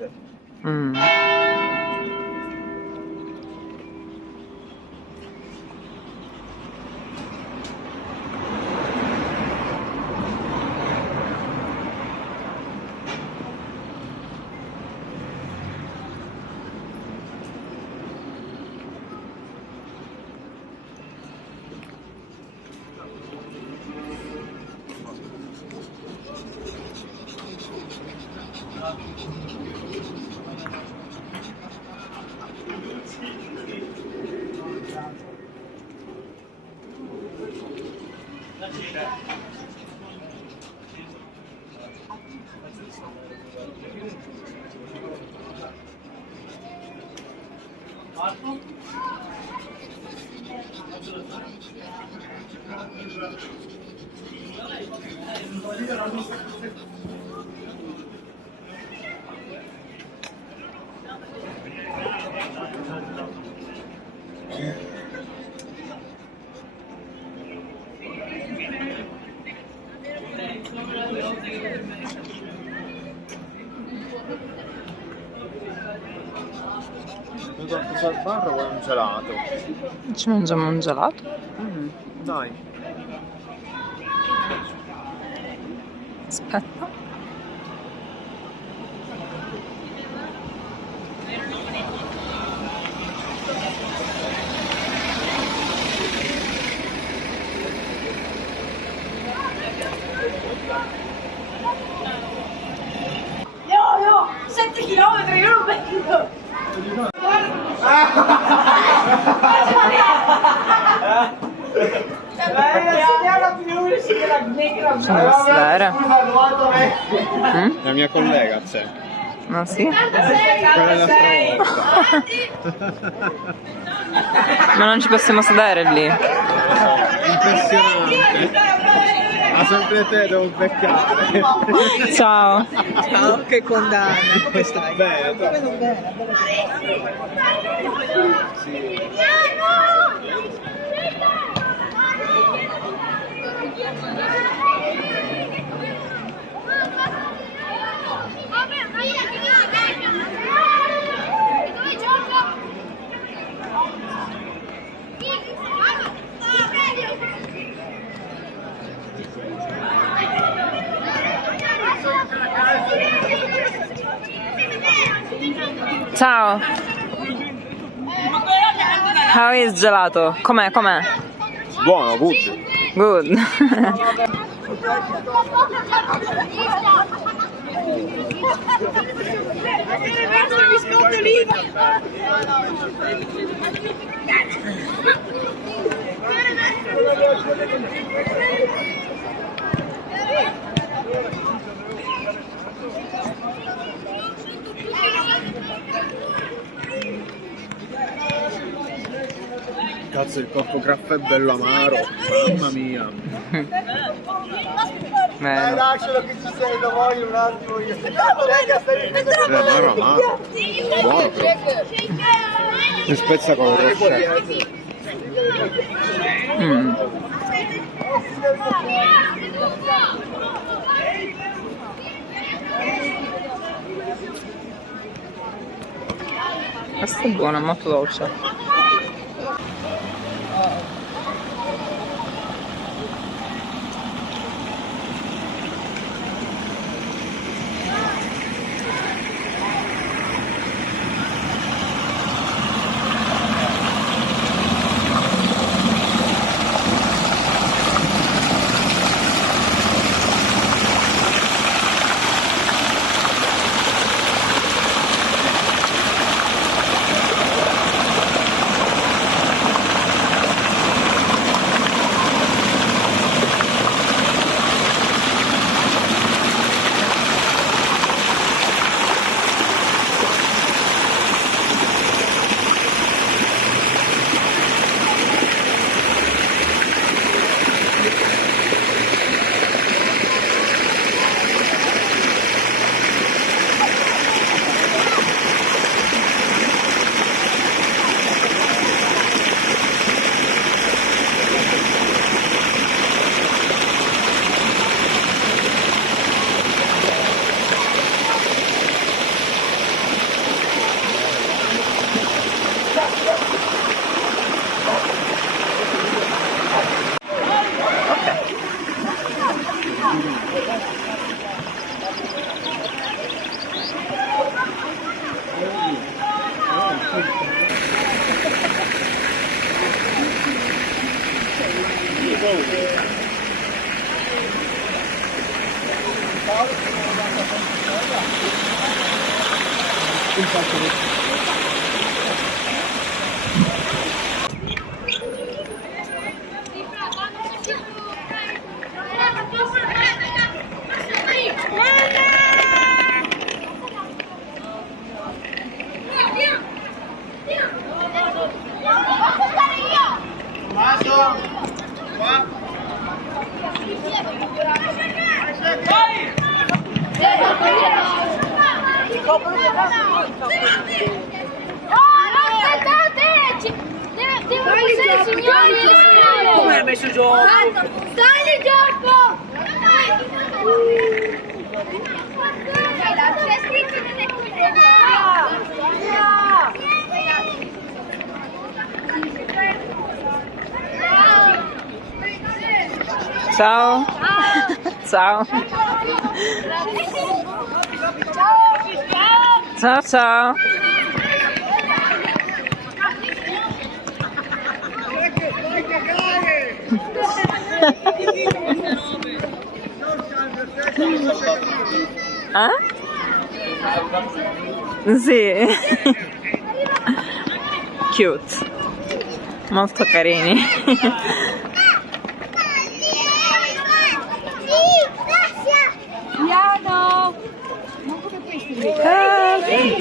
niente. Quanto al bar vuoi un gelato? Ci mangiamo un gelato? Dai. Aspetta. Io, 7 chilometri, io non vedo. Sono Svera. La mia collega c'è. Ma sì? Quella dell'altra volta. Ma non ci possiamo sedere lì. Impressionante. Ma sempre te devo beccare. Ciao. Ciao, che condanna, come stai? Bene. Bene. Ciao. How is gelato? Com'è? Buono, good. Good. Cazzo, il Cocco Caffè è bello amaro. Mamma mia. Bene. Lascialo che ci sei, lo voglio un attimo io. Amaro amaro. Buono però. Mi spezza con il rossetto. Questo è buono, è molto dolce. Devono passare i signori e le signore! Come hai messo gioco? Dai il gioco! C'è scritto non è qui! Ciao. Ciao. Ciao ciao. Sì. Cute. Molto carini. Piano! Non come questi! Ehi!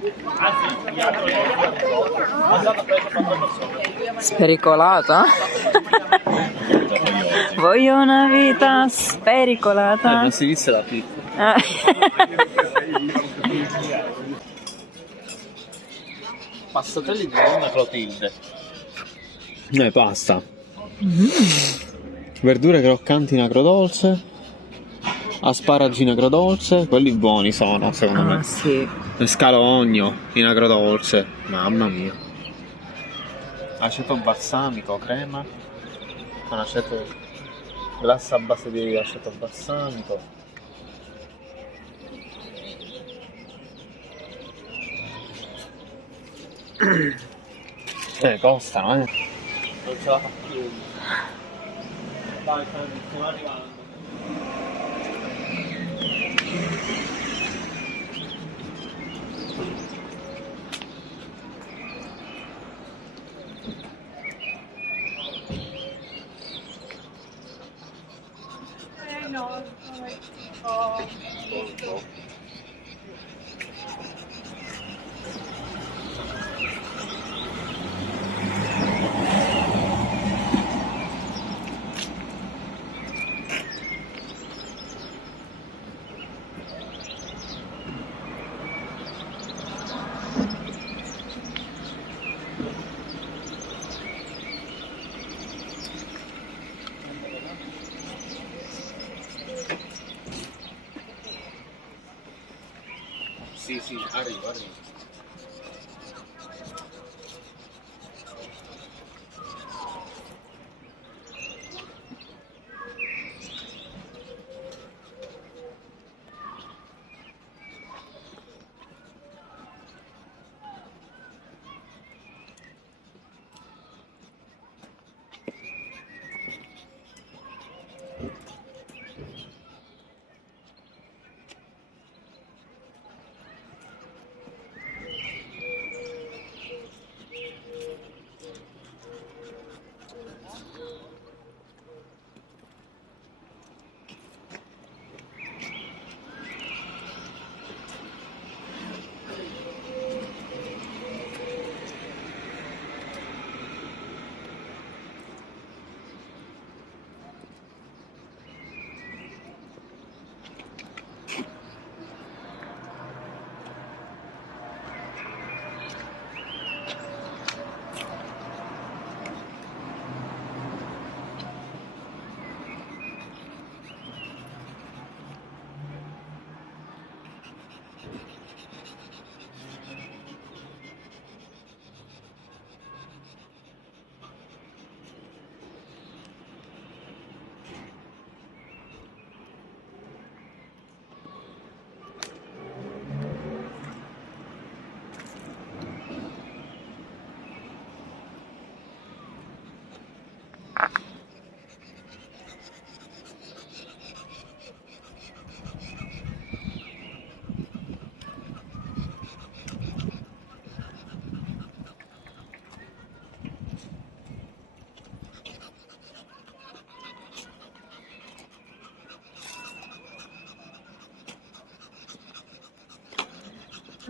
Di qua! Spericolata? Voglio una vita spericolata. Non si disse la pizza. Passatelli di Donna Clotilde. Pasta. Verdure croccanti in agrodolce. Asparagi in agrodolce. Quelli buoni sono, secondo me. Sì. Scalogno in agrodolce. Mamma mia. Aceto balsamico, crema. Con aceto. Glassa a base di aceto balsamico. Costano, Non ce la fa più. Dai, stiamo arrivando. Sì, arrivo.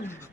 nessuno.